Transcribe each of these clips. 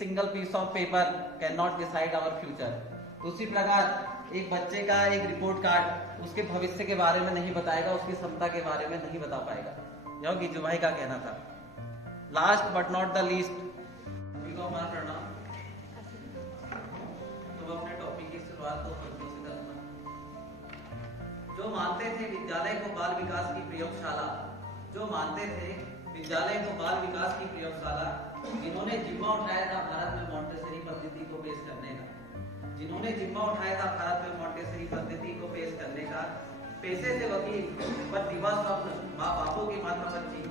Single piece of paper can not decide our future. उसी प्रकार एक बच्चे का एक रिपोर्ट कार्ड उसके भविष्य के बारे में नहीं बताएगा, उसकी क्षमता के बारे में नहीं बता पाएगा। यह गिजू भाई का कहना था। Last but not the least, हमारा प्रणाम। तो अपने टॉपिक की शुरुआत तो शब्दों से करूंगा। जो मानते थे विद्यालय को बाल विकास की प्रयोगशाला, जो मानते थे विद्यालय को बाल विकास की प्रयोगशाला, जिन्होंने जिम्मा उठाया था भारत में मॉन्टेसरी पद्धति को पेश करने का, जिन्होंने जिम्मा उठाया था भारत में मॉन्टेसरी पद्धति को पेश करने का, पेशे से वकील पर दिवा स्वप्न, माँ बापों की माता बच्ची,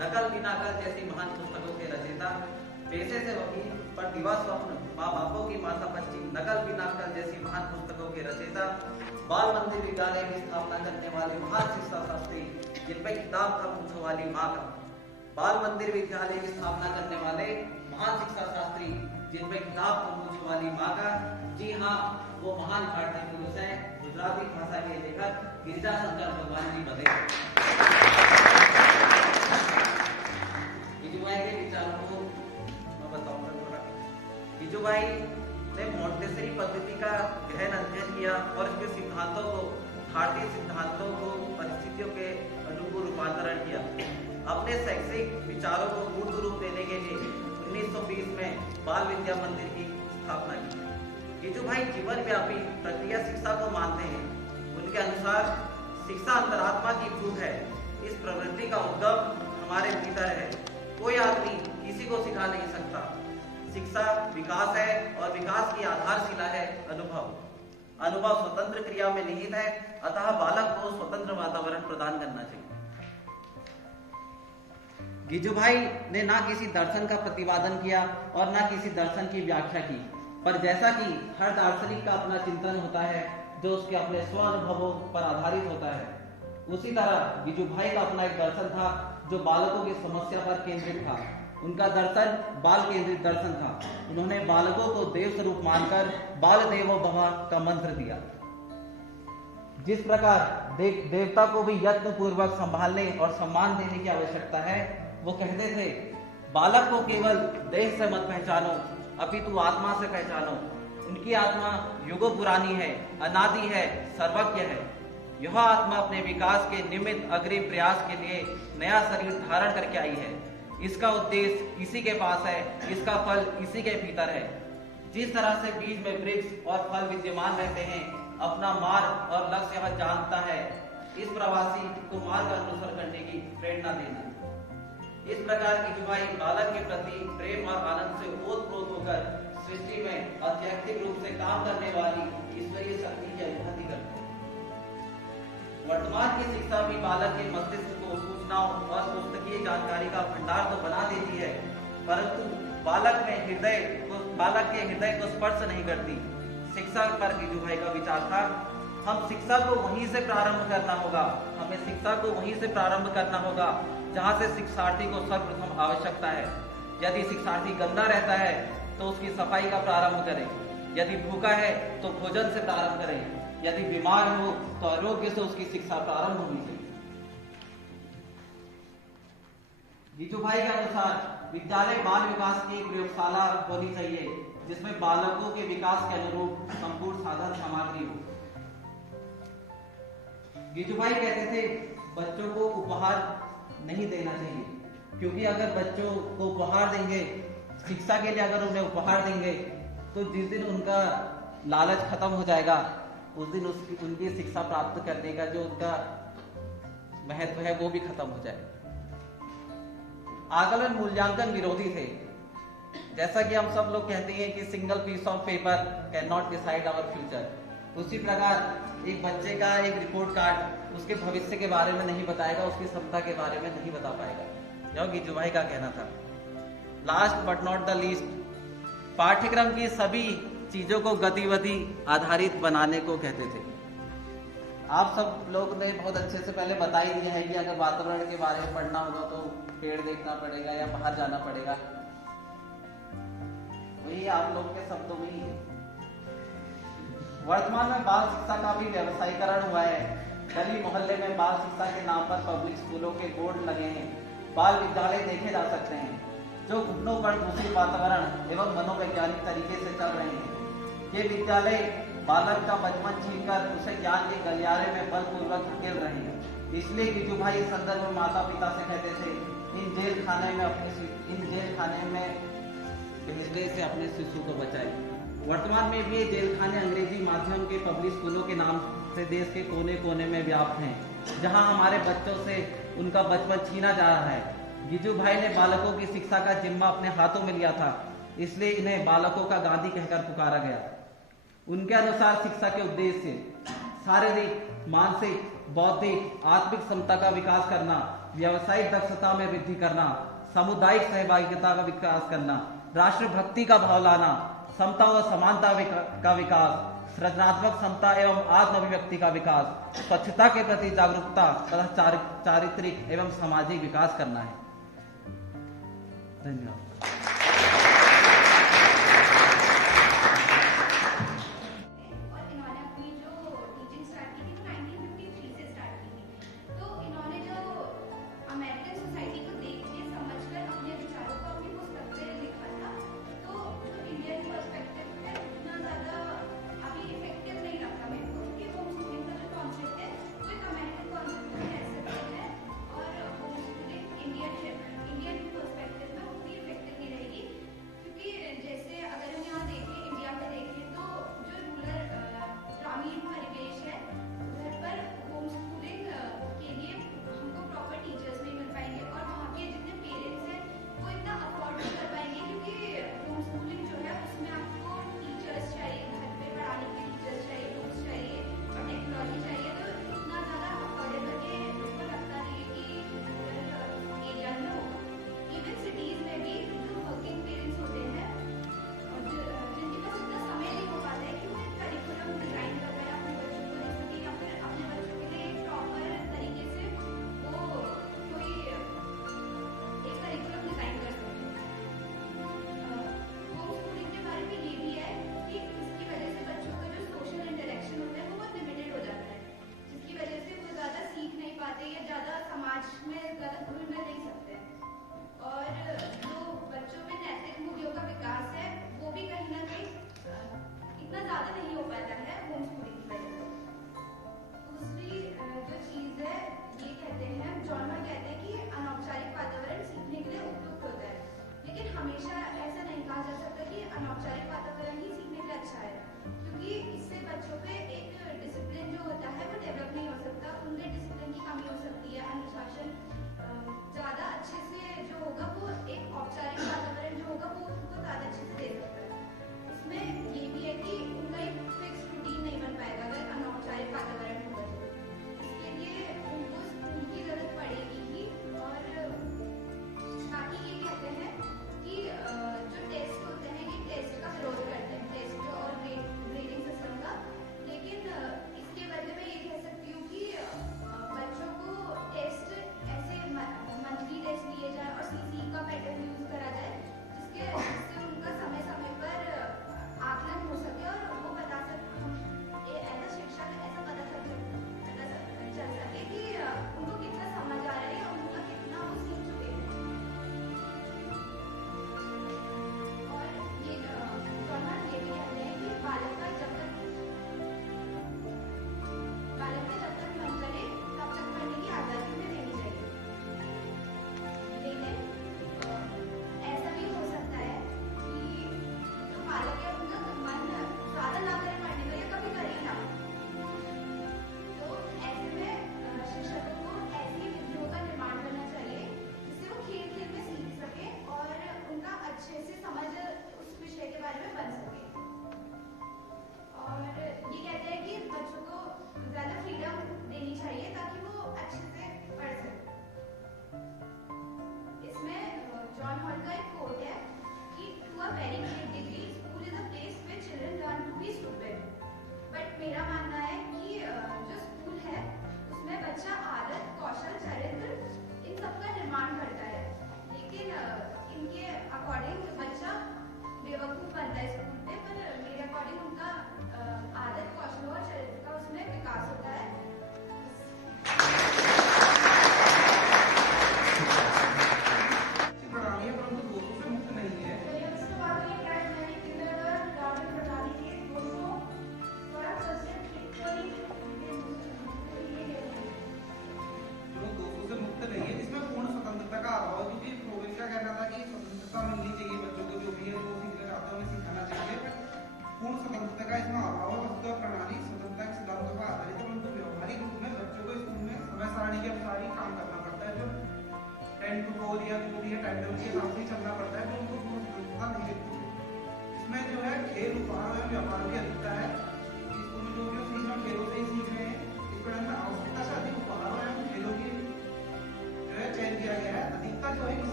नकल बिना कर जैसी महान पुस्तकों के रचयिता, पेशे से वकील पर दिवा स्वप्न, माँ बापों की माता बच्ची, नकल बिना कर जैसी महान पुस्तकों के रचयिता, बाल मंदिर विद्यालय की स्थापना करने वाले महान शिक्षा शास्त्री, जिनपे किताब था पूछो वाली माँ का, बाल मंदिर विद्यालय की स्थापना करने वाले महान शिक्षा शास्त्री, जिनपे किताब था पूछो वाली माँ का। जी हाँ, वो महान भारतीय पुरुष है, गुजराती भाषा के लेखक गिरिजा शंकर भगवान जी बने। गिजू भाई के विचारों को मैं बताऊंगा थोड़ा। गिजू भाई ने मॉन्टेसरी पद्धति का गहन अध्ययन किया और इसके सिद्धांतों को, भारतीय सिद्धांतों को परिस्थितियों के अनुकूल रूपांतरण किया। अपने शैक्षिक विचारों को मूर्त रूप देने के लिए 1920 में बाल विद्या मंदिर की स्थापना की। गिजू भाई जीवन व्यापी प्रक्रिया शिक्षा को मानते हैं। उनके अनुसार शिक्षा अंतरात्मा की भूख है। इस प्रवृत्ति का उद्गम हमारे भीतर है। कोई आदमी किसी को सिखा नहीं सकता। शिक्षा विकास है और विकास की आधारशिला है अनुभव। अनुभव स्वतंत्र क्रिया में निहित है, अतः बालक को स्वतंत्र वातावरण प्रदान करना चाहिए। गिजू भाई ने ना किसी दर्शन का प्रतिपादन किया और ना किसी दर्शन की व्याख्या की, पर जैसा कि हर दार्शनिक का अपना चिंतन होता है जो उसके अपने स्व अनुभवों पर आधारित होता है, उसी तरह गिजू भाई का अपना एक दर्शन था जो बालकों की समस्या पर केंद्रित था। उनका दर्शन बाल केंद्रित दर्शन था। उन्होंने बालकों को देव स्वरूप मानकर बाल देवो भव का मंत्र दिया। जिस प्रकार देवता को भी यत्न पूर्वक संभालने और सम्मान देने की आवश्यकता है, वो कहते थे बालक को केवल देह से मत पहचानो, अपितु आत्मा से पहचानो। उनकी आत्मा युगों पुरानी है, अनादि है, सर्वज्ञ है। यह आत्मा अपने विकास के निमित्त अग्रिम प्रयास के लिए नया शरीर धारण करके आई है। इसका उद्देश्य इसी के पास है, इसका फल इसी के भीतर है। जिस तरह से बीज में वृक्ष और फल विद्यमान रहते हैं, अपना मार्ग और लक्ष्य यह जानता है, इस प्रवासी को मार्ग का अनुसरण करने की प्रेरणा देना। इस प्रकार गिजू भाई बालक के प्रति प्रेम और आनंद से ओतप्रोत होकर सृष्टि में अत्यधिक रूप से काम करने वाली ईश्वरीय शक्ति की अनुभूति करते हैं। वर्तमान की शिक्षा भी बालक के मस्तिष्क को सूचनाओं और पुस्तकीय जानकारी का भंडार तो बना देती है, परंतु बालक के हृदय को स्पर्श नहीं करती। शिक्षा पर गिजू भाई का विचार था, हम शिक्षा को वहीं से प्रारंभ करना होगा। हमें शिक्षा को वहीं से प्रारंभ करना होगा जहां से शिक्षार्थी को सर्वप्रथम आवश्यकता है। यदि शिक्षार्थी गंदा रहता है तो उसकी सफाई का प्रारंभ करें। यदि भूखा है तो भोजन से प्रारंभ करें। यदि बीमार हो तो आरोग्य से उसकी शिक्षा प्रारंभ होनी चाहिए। गिजू भाई के अनुसार विद्यालय बाल विकास की प्रयोगशाला होनी चाहिए, जिसमें बालकों के विकास के अनुरूप संपूर्ण साधन सामग्री हो। गिजू भाई कहते थे बच्चों को उपहार नहीं देना चाहिए, क्योंकि अगर बच्चों को उपहार देंगे, शिक्षा के लिए अगर उन्हें उपहार देंगे, तो जिस दिन उनका लालच खत्म हो जाएगा, उस दिन उनकी शिक्षा प्राप्त करने का जो उनका महत्व है वो भी खत्म हो जाएगा। आकलन मूल्यांकन विरोधी थे। जैसा कि हम सब लोग कहते हैं कि single piece of paper can not decide our future, उसी प्रकार एक बच्चे का एक रिपोर्ट कार्ड उसके भविष्य के बारे में नहीं बताएगा, उसकी क्षमता के बारे में नहीं बता पाएगा। यह गिजू भाई का कहना था। Last but not the least, पाठ्यक्रम की सभी चीजों को गतिविधि आधारित बनाने को कहते थे। आप सब लोग ने बहुत अच्छे से पहले बता ही दिया है कि अगर वातावरण के बारे में पढ़ना होगा तो पेड़ देखना पड़ेगा या बाहर जाना पड़ेगा। वही आप लोग के शब्दों में ही है। वर्तमान में बाल शिक्षा का भी व्यवसायीकरण हुआ है। गली मोहल्ले में बाल शिक्षा के नाम पर पब्लिक स्कूलों के बोर्ड लगे हैं। बाल विद्यालय देखे जा सकते हैं। जो घुटनों पर दूषित वातावरण एवं मनोवैज्ञानिक तरीके से चल रहे हैं। ये विद्यालय बालक का बचपन छीनकर उसे ज्ञान के गलियारे में बलपूर्वक धकेल रहे हैं। इसलिए गिजू भाई इस संदर्भ में माता पिता से कहते थे, इन जेल खाने में भेजने से अपने शिशु को बचाए। वर्तमान में भी ये जेल खाने अंग्रेजी माध्यम के पब्लिक स्कूलों के नाम से देश के कोने कोने में व्याप्त हैं, जहां हमारे बच्चों से उनका बचपन छीना जा रहा है। गिजू भाई ने बालकों की शिक्षा का जिम्मा अपने हाथों में लिया था, इसलिए इन्हें बालकों का गांधी कहकर पुकारा गया। उनके अनुसार शिक्षा के उद्देश्य शारीरिक, मानसिक, बौद्धिक, आत्मिक क्षमता का विकास करना, व्यावसायिक दक्षता में वृद्धि करना, सामुदायिक सहभागिता का विकास करना, राष्ट्रभक्ति का भाव लाना, समता व समानता का विकास, सृजनात्मक क्षमता एवं आत्म अभिव्यक्ति का विकास, स्वच्छता के प्रति जागरूकता तथा चारित्रिक एवं सामाजिक विकास करना है। धन्यवाद।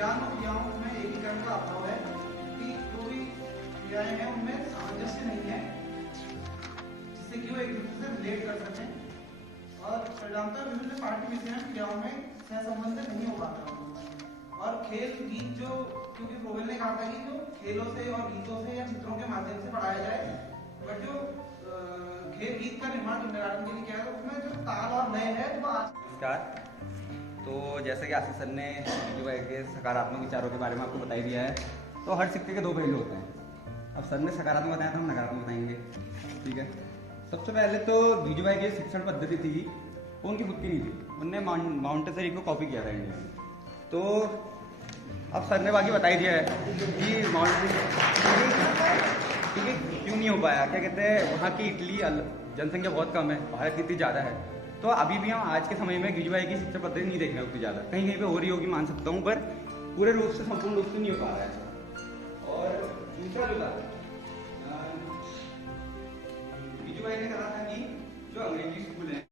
विज्ञान और क्रियाओं में एकीकरण का अभाव है, कि जो भी क्रियाएं हैं उनमें सामंजस्य नहीं है जिससे कि वो एक दूसरे से रिलेट कर सकें, और परिणामतः विभिन्न पाठ्य विषयों क्रियाओं में सहसंबंध नहीं हो पाता। और खेल गीत जो, क्योंकि प्रोवेल ने कहा था कि जो खेलों से और गीतों से या चित्रों के माध्यम से पढ़ाया जाए, बट जो खेल गीत का निर्माण किंडरगार्टन के लिए किया है तो उसमें जो ताल और लय है वो नमस्कार। तो जैसे कि आशीष सर ने जो है कि सकारात्मक विचारों के बारे में आपको बता ही दिया है, तो हर सिक्के के दो पहलू होते हैं। अब सर ने सकारात्मक बताया था, हम नकारात्मक बताएंगे। ठीक है, सबसे पहले तो बीजू भाई की शिक्षण पद्धति थी वो उनकी खुद की नहीं थी, उनने माउंटेसरी को कॉपी किया था इंडिया में। तो अब सर ने बाकी बता ही दिया है कि ठीक है क्यों नहीं हो पाया, क्या कहते हैं वहाँ की इटली जनसंख्या बहुत कम है, भारत की इतनी ज़्यादा है। तो अभी भी हम आज के समय में गिरिजू भाई की शिक्षा पद्धति नहीं देख रहे उतनी ज़्यादा, कहीं कहीं पे हो रही होगी मान सकता हूँ, पर पूरे रूप से संपूर्ण रूप से नहीं हो पा रहा है। और दूसरा जो था गिरिजू भाई ने कहा था कि